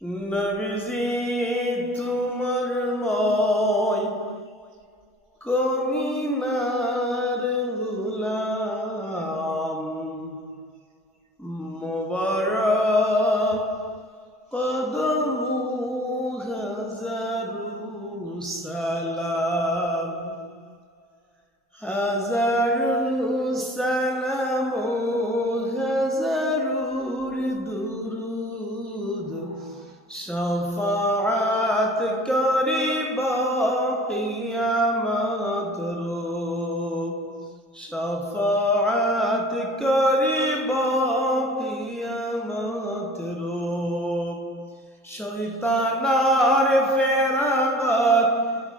নবীজি তোমার ময় কমিনার গুলাম মুবারক কদমু হাজারু সালাম হাজারু সালাম হাজারুর দুরুদ শফাআত করিব কিয়ামত রোজ শফাআত করিব কিয়ামত রোজ শয়তানার ফেরাগত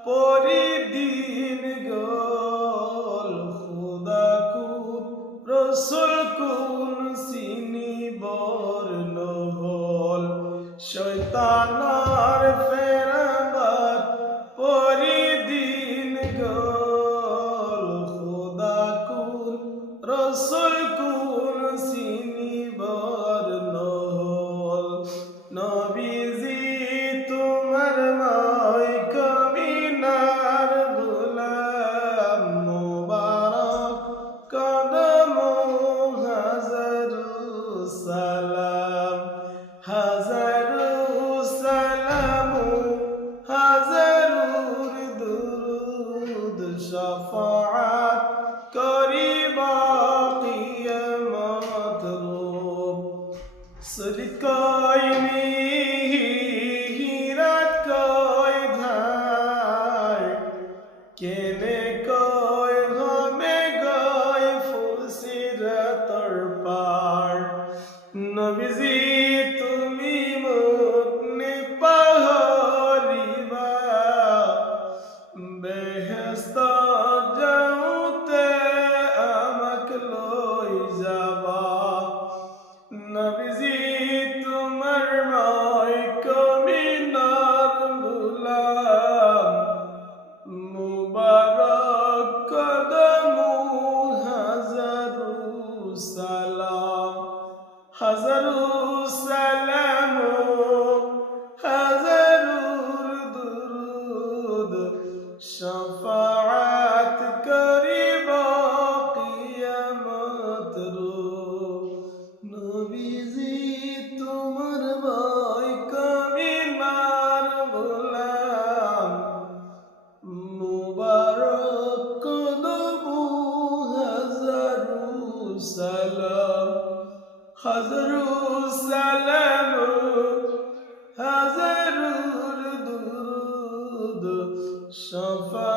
পরিদিন গোল খুদা কুন রসুল কুন চিনিবর নহল শয়তানার ফেরাগত পরিদিন গোল খুদা কুন রসুল কুন চিনিবর নহল নবীজি তোমার নয় কমিনার গোলাম মুবারক কদম হাজারু সালাম হাজারু সালাম হাজারুর দুরুদ শফাআত করিব কিয়ামত রোজ সলিকাইনি হিরাত কয় ধার কেনে কয় হবে গয় ফুলসিরাতর পার নবীজি তুমি মুখ নিপাহরিবা বেহেশত যাওতে আমাক লই যাবা নবীজি তোমার ময় কমিনার গুলাম মুবারক কদমু হাজারু সালাম হাজারু সালাম হাজারুর দুরুদ শফাআত করিব কিয়ামত রোজ নবীজি তোমার ময় কমিনার গোলাম মুবারক কদমু হাজারু সালাম হাজারু সালাম হাজারুর দুরুদ শফাআত